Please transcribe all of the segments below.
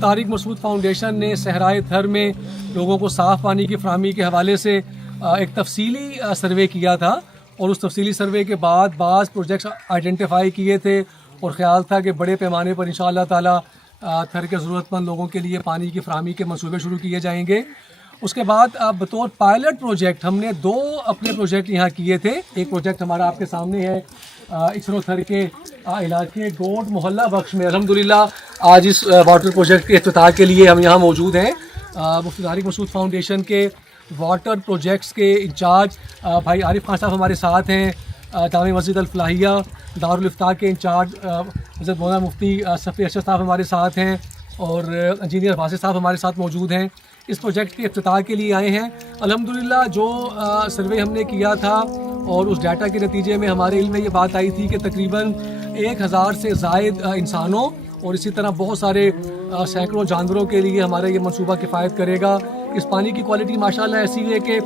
Tariq Masood foundation ने सहराए थर में लोगों को साफ़ पानी की फराहमी के हवाले से एक तफसीली सर्वे किया था और उस तफसीली सर्वे के बाद बाज़ प्रोजेक्ट्स आइडेंटिफाई किए थे और ख़्याल था कि बड़े पैमाने पर इंशाअल्लाह ताला थर के ज़रूरतमंद लोगों के लिए पानी की फराहमी के मंसूबे शुरू किए जाएंगे। उसके बाद बतौर पायलट प्रोजेक्ट हमने 2 अपने प्रोजेक्ट यहाँ किए थे। एक प्रोजेक्ट हमारा आपके सामने है इसरो थर के इलाके गोड मोहल्ला बख्श में। अल्हम्दुलिल्लाह आज इस वाटर प्रोजेक्ट के इफ्तिताह के लिए हम यहाँ मौजूद हैं। मुफ्ती तारिक मसूद फाउंडेशन के वाटर प्रोजेक्ट्स के इंचार्ज भाई आरिफ खान साहब हमारे साथ हैं। जामे मस्जिद अल फलाहिया दारुल इफ्ताह के इंचार्ज हज़रत मौलाना मुफ्ती सफ़ी अरशद साहब हमारे साथ हैं और इंजीनियर वासिफ साहब हमारे साथ मौजूद हैं। इस प्रोजेक्ट के इफ्तिताह के लिए आए हैं। अल्हम्दुलिल्लाह जो सर्वे हमने किया था और उस डाटा के नतीजे में हमारे इल्म में ये बात आई थी कि तकरीबन 1000 से ज़ायद इंसानों और इसी तरह बहुत सारे सैकड़ों जानवरों के लिए हमारा ये मंसूबा किफ़ायत करेगा। इस पानी की क्वालिटी माशाल्लाह ऐसी है कि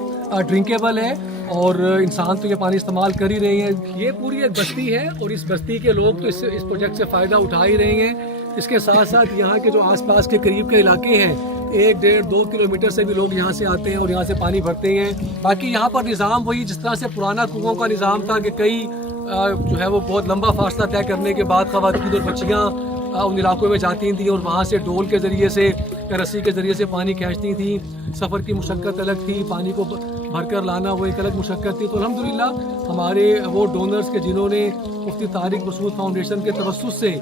ड्रिंकेबल है और इंसान तो ये पानी इस्तेमाल कर ही रहे हैं। ये पूरी एक बस्ती है और इस बस्ती के लोग तो इस प्रोजेक्ट से फ़ायदा उठा ही रहे हैं। इसके साथ साथ यहाँ के जो आसपास के करीब के इलाके हैं 1-1.5-2 किलोमीटर से भी लोग यहाँ से आते हैं और यहाँ से पानी भरते हैं। बाकी यहाँ पर निज़ाम वही जिस तरह से पुराना कुओं का निज़ाम था कि कई जो है वो बहुत लंबा फासला तय करने के बाद ख़वातीन और बच्चियाँ उन इलाकों में जाती थी और वहाँ से डोल के ज़रिए से या रस्सी के ज़रिए से पानी खींचती थी। सफ़र की मुशक्क़त अलग थी, पानी को भर कर लाना वो एक अलग मुशक्क़त थी। तो अल्हम्दुलिल्लाह हमारे वो डोनर्स के जिन्होंने मुफ्ती तारिक मसूद फाउंडेशन के तवस्सुस से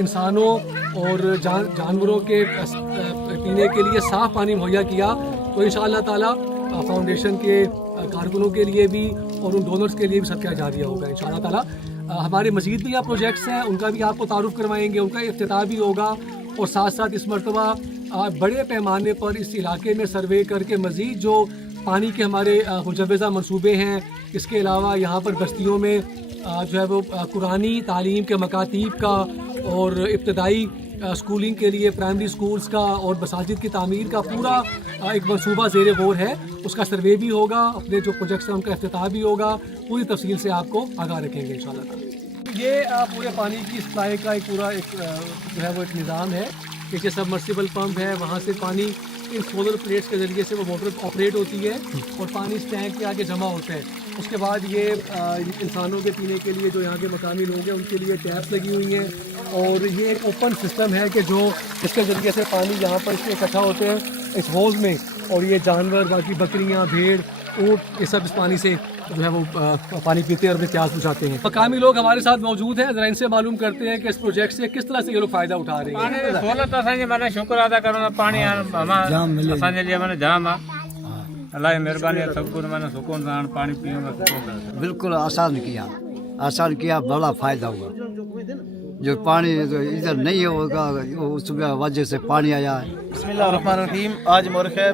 इंसानों और जानवरों के पीने के लिए साफ़ पानी मुहैया किया, तो इंशाअल्लाह ताला फाउंडेशन के कारकुनों के लिए भी और उन डोनर्स के लिए भी सदका जारिया होगा इंशाअल्लाह ताला। हमारे मज़ीद भी यहाँ प्रोजेक्ट्स हैं, उनका भी आपको तारुफ करवाएंगे, उनका इफ्तिताह भी होगा और साथ साथ इस मरतबा बड़े पैमाने पर इस इलाके में सर्वे करके मज़ीद जो पानी के हमारे मुजव्वज़ा मनसूबे हैं, इसके अलावा यहाँ पर बस्तियों में जो है वो कुरानी तालीम के मकातीब का और इब्तदाई स्कूलिंग के लिए प्राइमरी स्कूल्स का और मसाजिद की तामीर का पूरा एक मंसूबा ज़ेर गौर है। उसका सर्वे भी होगा, अपने जो प्रोजेक्ट्स हैं उनका इफ्तिताह भी होगा, पूरी तफसील से आपको आगाह रखेंगे इंशाअल्लाह। ये पूरे पानी की सप्लाई का एक पूरा एक जो है वो एक निज़ाम है। पीछे सबमर्सिबल पंप है, वहाँ से पानी इन सोलर प्लेट्स के ज़रिए से वो मोटर ऑपरेट होती है और पानी इस टैंक के आगे जमा होता है। उसके बाद ये इंसानों के पीने के लिए जो यहाँ के मकामी लोग हैं उनके लिए टैप्स लगी हुई हैं और ये एक ओपन सिस्टम है कि जो इसके ज़रिए से पानी यहाँ पर इकट्ठा होते हैं इस हौज़ में और ये जानवर बाकी बकरियाँ भेड़ ऊँट ये सब इस पानी से जो है वो पानी पीते हैं और अपनी प्यास बुझाते हैं। मकामी लोग हमारे साथ मौजूद हैं, ज़रा इनसे मालूम करते हैं कि इस प्रोजेक्ट से किस तरह से ये लोग फ़ायदा उठा रहे हैं। मैंने शुक्र अदा करूँगा, पानी जाम अल्लाह मेहरबानी सबको मैंने सुकून पानी पीऊँगा। बिल्कुल आसान किया, बड़ा फ़ायदा हुआ। जो पानी इधर नहीं होगा उस वजह से पानी आया है। बिस्मिल्लाहिर्रहमानिर्रहीम। आज मुबारक है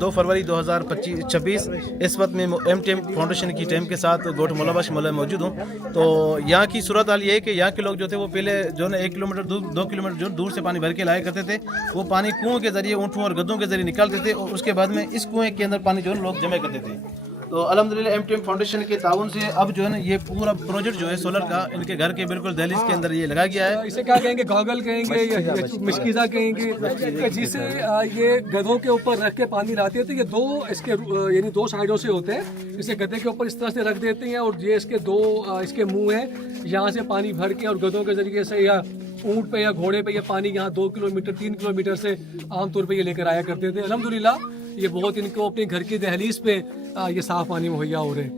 2 फरवरी 2026। इस वक्त मैं MTM फाउंडेशन की टीम के साथ गोट मोहल्ला बख्श मोहल्ला मौजूद हूँ। तो यहाँ की सूरत हाल ये है कि यहाँ के लोग जो थे वो पहले जो है 1 किलोमीटर 2 किलोमीटर जो दूर से पानी भर के लाया करते थे। वो पानी कुओं के ज़रिए ऊँटों और गद्दों के ज़रिए निकालते थे और उसके बाद में इस कुएँ के अंदर पानी जो है लोग जमा करते थे। तो अल्हम्दुलिल्लाह MTM फाउंडेशन के ताउन से अब जो है ना ये पूरा प्रोजेक्ट जो है सोलर का इनके घर के बिल्कुल दहलीज के अंदर ये लगा गया है। इसे क्या कहेंगे, गॉगल कहेंगे या मिशकीज़ा कहेंगे, जिसे ये गधों के ऊपर रख के पानी लाते हैं। तो ये दो इसके यानी 2 साइडों से होते हैं। इसे गधे के ऊपर इस तरह से रख देते हैं और ये इसके 2 इसके मुँह हैं, यहाँ से पानी भर के और गधों के ज़रिए से या ऊँट पे या घोड़े पे ये पानी यहाँ 2 किलोमीटर 3 किलोमीटर से आमतौर पर ये लेकर आया करते थे। अल्हम्दुलिल्लाह ये बहुत इनको अपने घर की दहलीज पे ये साफ पानी मुहैया हो रहे हैं।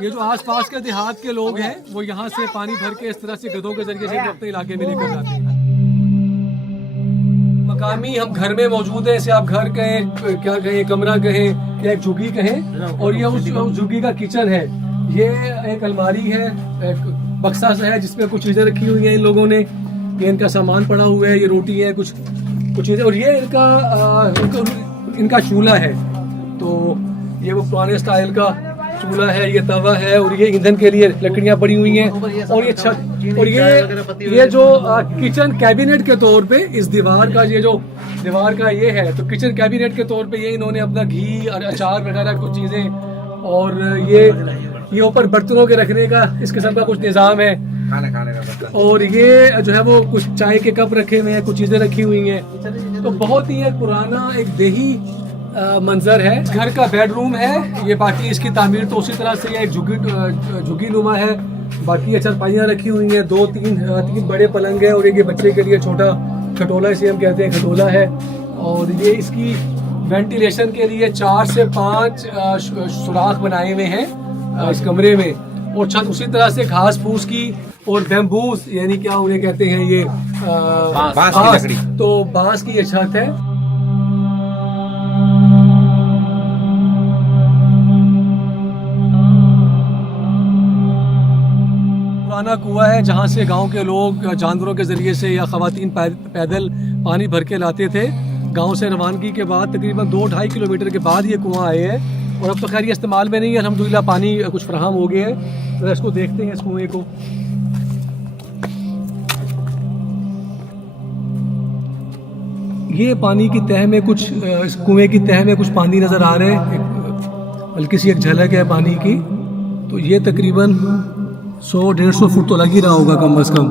ये जो आसपास के देहात के लोग हैं वो यहाँ से पानी भर के इस तरह से गधों के जरिए से अपने इलाके में लेकर जाते हैं। मकामी हम घर में मौजूद है, इसे आप घर कहें, क्या कहें, कमरा कहें या एक झुग्गी कहें, और ये उस झुग्गी का किचन है। ये एक अलमारी है, एक बक्सा सा है जिसमें कुछ चीज़ें रखी हुई हैं इन लोगों ने। ये इनका सामान पड़ा हुआ है, ये रोटी है, कुछ चीज़ें, और ये इनका चूल्हा है। तो ये वो पुराने स्टाइल का चूल्हा है, ये तवा है और ये ईंधन के लिए लकड़ियाँ पड़ी हुई हैं। और ये छत और ये जो किचन कैबिनेट के तौर पे इस दीवार का ये जो दीवार का ये है, तो किचन कैबिनेट के तौर पे ये इन्होंने अपना घी और अचार वगैरह कुछ चीज़ें और ये ये ऊपर बर्तनों के रखने का इस किस्म का कुछ निज़ाम है। खाने का बर्तन। और ये जो है वो कुछ चाय के कप रखे हुए हैं, कुछ चीज़ें रखी हुई हैं। तो बहुत ही एक पुराना एक देही मंजर है। घर का बेडरूम है ये, बाकी इसकी तामीर तो उसी तरह से एक झुग्गी नुमा है। बाकी ये चारपाइयाँ रखी हुई हैं, तीन बड़े पलंग है और एक ये बच्चे के लिए छोटा खटोला, इसे हम कहते हैं खटोला है। और ये इसकी वेंटिलेशन के लिए 4 से 5 सुराख बनाए हुए हैं इस कमरे में। और छत उसी तरह से घास फूस की और बैम्बूस, यानी क्या उन्हें कहते हैं ये बांस की लकड़ी। तो बांस की ये छत है। पुराना कुआं है जहाँ से गांव के लोग जानवरों के जरिए से या खवातीन पैदल पानी भर के लाते थे। गांव से रवानगी के बाद तकरीबन 2-2.5 किलोमीटर के बाद ये कुआं आए हैं और अब तो खैर ये इस्तेमाल में नहीं है, अल्हम्दुलिल्लाह पानी कुछ फराहम हो गया है। तो इसको देखते हैं इस कुएं को। ये पानी की तह में कुछ इस कुएं की तह में कुछ पानी नज़र आ रहे हैं, हल्की सी एक झलक है पानी की। तो ये तकरीबन 100-150 फुट तो लग ही रहा होगा कम अज़ कम।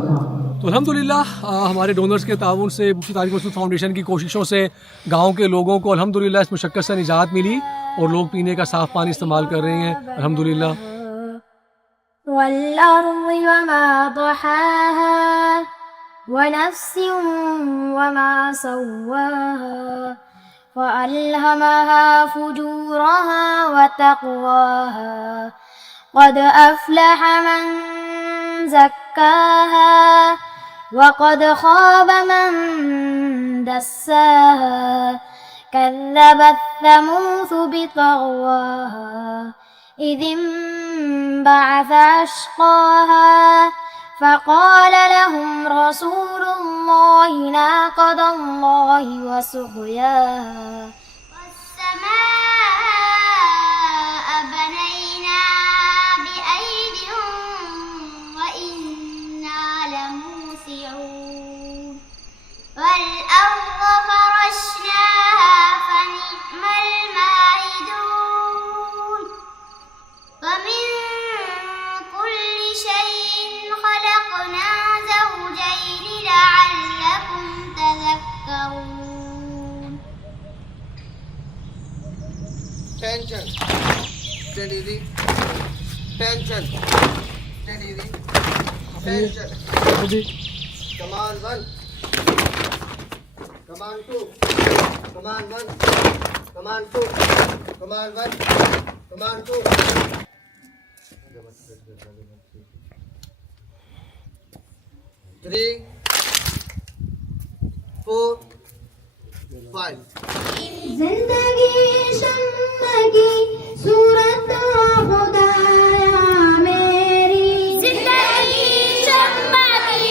तो अल्हम्दुलिल्लाह हमारे डोनर्स के ताउन से, मुफ्ती तारिक मसूद फाउंडेशन की कोशिशों से गांव के लोगों को अल्हम्दुलिल्लाह इस मुशक्क़त से निजात मिली और लोग पीने का साफ़ पानी इस्तेमाल कर रहे हैं अल्हम्दुलिल्लाह। वल्अर्ज़ि वमा दहाहा वनफ्सिन वमा सव्वाहा वअल्हमहा फुजूरहा वतक़वाहा क़द अफ़लह मन ज़क्काहा वक़द ख़ाब मन दस्साहा कज़्ज़बत समूद बितग़वाहा is इंबअथ अश्क़ाहा फ़क़ाल लहुम रसूलुल्लाहि नाक़तल्लाहि वसुक़याहा वस्समाअ बनयनाहा बिअयदिन वइन्ना लमूसिऊन वल्अर्ज़ फ़रश्नाहा फनिअमल माहिदून वमिन कुल्लि शैइन खलक़ना ज़ौजैनि लअल्लकुम तज़क्करून। Tension. Steady the. Tension. Steady the. Tension. Command 1. Command 2. Command 1. Command 2. Command 1. Command 2. 3, 4, 5. जिंदगी शम्मा की सूरत खुदाया मेरी, जिंदगी शम्मा की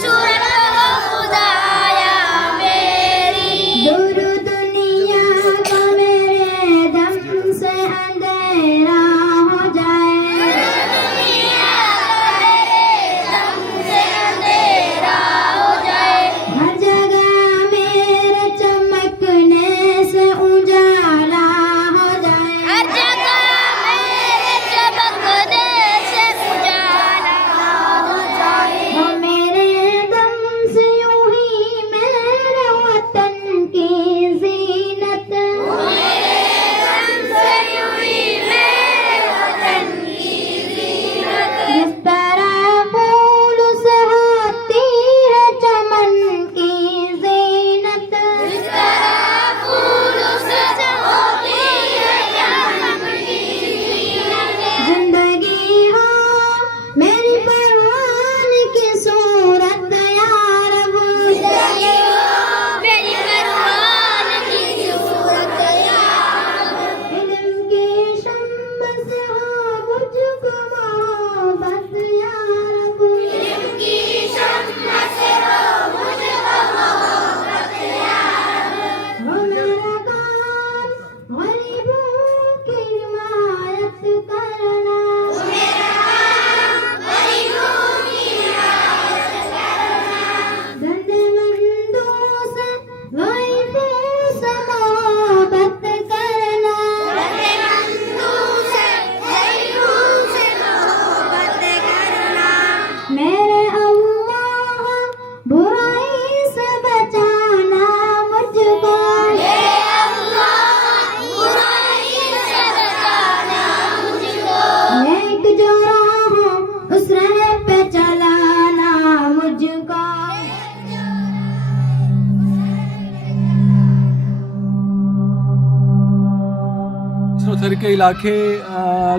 सूरत खुदाया मेरी, दूर दुनिया का मेरे दम से अंधेरा हो जाए, दुनिया का मेरे दम से अंधेरा हो जाए, हर जगह मेरे चमकने से उजाला हो जाए, हर जगह के इलाके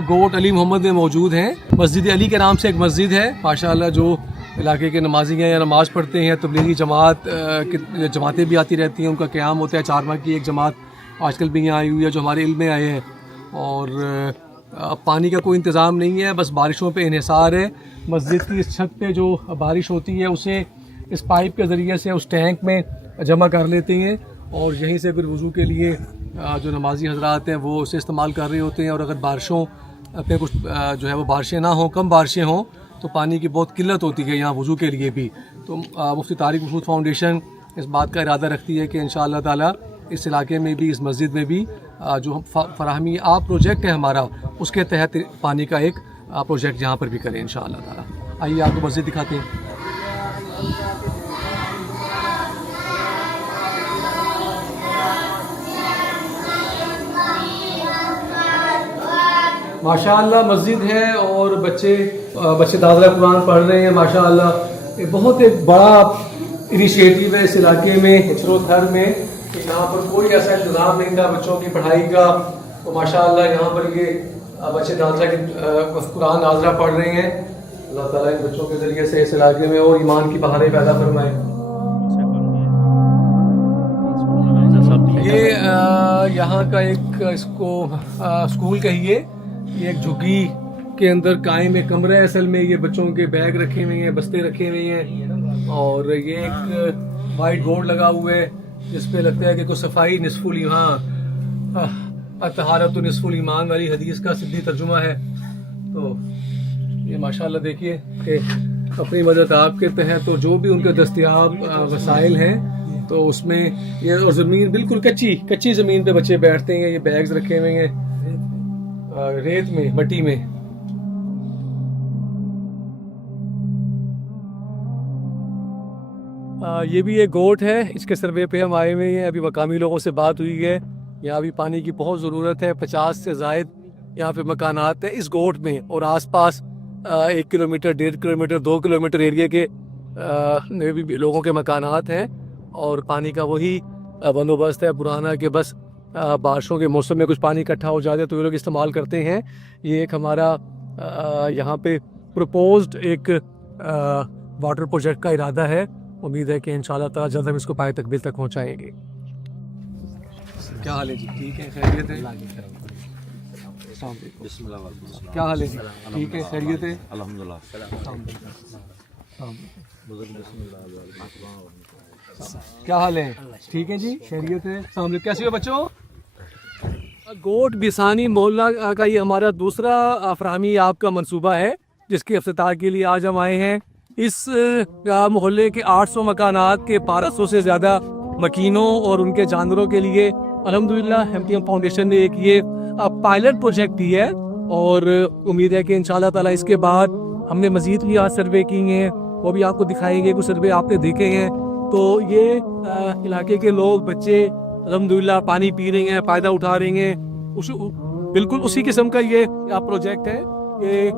गोट अली मोहम्मद में मौजूद हैं। मस्जिद अली के नाम से एक मस्जिद है माशाल्लाह, जो इलाके के नमाजी हैं या नमाज़ पढ़ते हैं। तबलीगी जमात की जमातें भी आती रहती हैं, उनका क़याम होता है। 4 माह की एक जमात आजकल भी यहाँ आई हुई है जो हमारे इल्म में आए हैं। और अब पानी का कोई इंतज़ाम नहीं है, बस बारिशों पे इन्हिसार है। मस्जिद की इस छत पे जो बारिश होती है उसे इस पाइप के ज़रिए से उस टैंक में जमा कर लेते हैं और यहीं से फिर वज़ू के लिए जो नमाजी हजरात हैं वो उसे इस्तेमाल कर रहे होते हैं। और अगर बारिशों पे कुछ जो है वो बारिशें ना हों, कम बारिशें हों, तो पानी की बहुत किल्लत होती है यहाँ वज़ू के लिए भी। तो मुफ्ती तारिक मसूद फाउंडेशन इस बात का इरादा रखती है कि इंशाअल्लाह ताला इस इलाके में भी, इस मस्जिद में भी जो हम फराहमी आप प्रोजेक्ट है हमारा, उसके तहत पानी का एक प्रोजेक्ट यहाँ पर भी करें इंशाअल्लाह ताला। आइए आपको मस्जिद दिखाते हैं। माशाअल्लाह मस्जिद है और बच्चे दाखिला कुरान पढ़ रहे हैं माशाअल्लाह। ये बहुत एक बड़ा इनिशिएटिव है इस इलाके में, हिजरोथर में, कि यहाँ पर कोई ऐसा इंतज़ाम नहीं था बच्चों की पढ़ाई का। तो माशाअल्लाह यहाँ पर ये बच्चे दाखिला की कुरान नाज़रा पढ़ रहे हैं। अल्लाह ताला इन बच्चों के ज़रिए से इस इलाके में और ईमान की बहारें पैदा फरमाए। ये यहाँ का एक इसको स्कूल कहिए, ये एक झुग्गी के अंदर कायम एक कमरा है। असल में ये बच्चों के बैग रखे हुए हैं, बस्ते रखे हुए हैं और ये एक वाइट बोर्ड लगा हुआ है जिस पे लगता है कि कुछ सफाई निस्फुल ईमान, तहारत निस्फुल ईमान वाली हदीस का सिद्धी तर्जुमा है। तो ये माशाल्लाह देखिए कि अपनी मदद आपके तहत तो जो भी उनके दस्तयाब वसाइल हैं तो उसमें ये, और ज़मीन बिल्कुल कच्ची ज़मीन पे बच्चे बैठते हैं। ये बैग्स रखे हुए हैं रेत में, मट्टी में। ये भी एक गोट है, इसके सर्वे पे हम आए हुए हैं। अभी मकामी लोगों से बात हुई है, यहाँ भी पानी की बहुत ज़रूरत है। 50 से ज़ायद यहाँ पे मकानात हैं इस गोट में और आसपास 1 किलोमीटर, 1.5 किलोमीटर, 2 किलोमीटर एरिया के में भी लोगों के मकानात हैं। और पानी का वही बंदोबस्त है पुराना कि बस बारिशों के मौसम में कुछ पानी इकट्ठा हो जाता है तो ये लोग इस्तेमाल करते हैं। ये एक हमारा यहाँ पे प्रपोज्ड एक वाटर प्रोजेक्ट का इरादा है। उम्मीद है कि इंशाल्लाह ताला जल्द हम इसको पाए तकमील तक पहुँचाएंगे। क्या हाल है जी? ठीक है, खैरियत है? क्या हाल है जी? ठीक है, खैरियत है? अल्हम्दुलिल्लाह। क्या हाल है? ठीक है जी, खैरियत है? कैसे हो बच्चों? गोट बिसानी मोहल्ला का ये हमारा दूसरा फराहमी आपका मंसूबा है जिसके इफ्तिताह के लिए आज हम आए हैं। इस मोहल्ले के 800 मकानात के 1200 से ज़्यादा मकीनों और उनके जानवरों के लिए अल्हम्दुलिल्लाह MTM फाउंडेशन ने एक ये पायलट प्रोजेक्ट दी है और उम्मीद है कि इंशाल्लाह ताला इसके बाद हमने मज़ीद भी आज सर्वे किए हैं, वो भी आपको दिखाएंगे। कुछ सर्वे आपने देखे हैं। तो ये इलाके के लोग, बच्चे अल्हम्दुलिल्लाह पानी पी रहे हैं, फ़ायदा उठा रहे हैं। बिल्कुल उसी किस्म का ये प्रोजेक्ट है। ये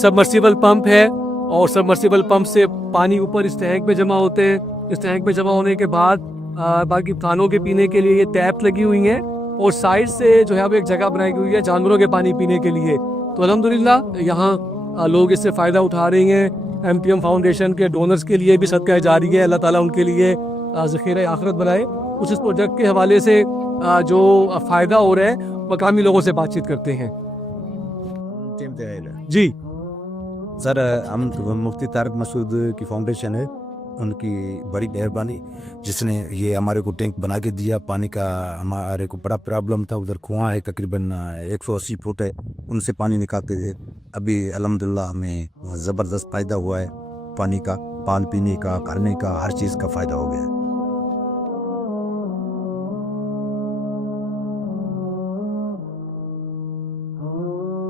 सबमर्सिबल पंप है और सबमर्सिबल पंप से पानी ऊपर इस टैंक में जमा होते हैं। इस टैंक में जमा होने के बाद बाकी खानों के पीने के लिए ये टैप लगी हुई हैं और साइड से जो है अब एक जगह बनाई हुई है जानवरों के पानी पीने के लिए। तो अल्हम्दुलिल्लाह यहाँ लोग इससे फ़ायदा उठा रहे हैं। MTM फाउंडेशन के डोनर्स के लिए भी सदका जारी है, अल्लाह ताला उनके लिए ज़ख़ीरा आखिरत बनाए। उस इस प्रोजेक्ट के हवाले से जो फ़ायदा हो रहा है मकामी लोगों से बातचीत करते हैं। जी सर, हम मुफ्ती तारिक मसूद की फाउंडेशन है, उनकी बड़ी मेहरबानी जिसने ये हमारे को टैंक बना के दिया। पानी का हमारे को बड़ा प्रॉब्लम था, उधर कुआं है तकरीबन 180 फुट है, उनसे पानी निकालते थे। अभी अल्हम्दुलिल्लाह हमें ज़बरदस्त फ़ायदा हुआ है पानी का, पानी पीने का, खाने का, हर चीज़ का फ़ायदा हो गया।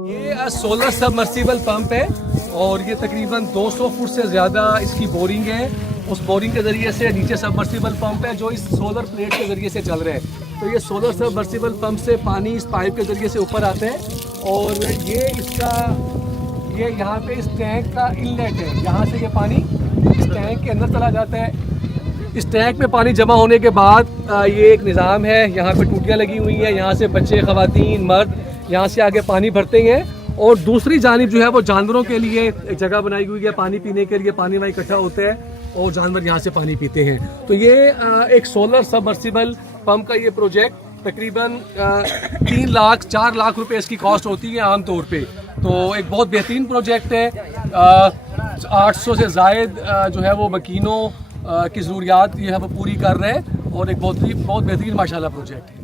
ये सोलर सबमर्सिबल पंप है और ये तकरीबन 200 फुट से ज़्यादा इसकी बोरिंग है। उस बोरिंग के ज़रिए से नीचे सबमर्सिबल पंप है जो इस सोलर प्लेट के ज़रिए से चल रहा है। तो ये सोलर सबमर्सिबल पंप से पानी इस पाइप के ज़रिए से ऊपर आता है और ये यहाँ पे इस टैंक का इनलेट है, यहाँ से ये पानी इस टैंक के अंदर चला जाता है। इस टैंक में पानी जमा होने के बाद ये एक निज़ाम है, यहाँ पे टूटियाँ लगी हुई हैं, यहाँ से बच्चे, ख़वातीन, मर्द यहाँ से आगे पानी भरते हैं और दूसरी जानिब जो है वो जानवरों के लिए एक जगह बनाई हुई है पानी पीने के लिए, पानी वहाँ इकट्ठा होता है और जानवर यहाँ से पानी पीते हैं। तो ये एक सोलर सबमर्सिबल पंप का ये प्रोजेक्ट तकरीबन 3 लाख 4 लाख रुपए इसकी कॉस्ट होती है आम तौर पे। तो एक बहुत बेहतरीन प्रोजेक्ट है। 800 से ज़ायद जो है वो मकीनों की ज़रूरियात ये है वो पूरी कर रहे हैं और एक बहुत बेहतरीन माशाल्लाह प्रोजेक्ट है।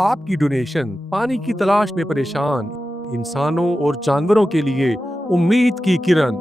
आपकी डोनेशन पानी की तलाश में परेशान इंसानों और जानवरों के लिए उम्मीद की किरण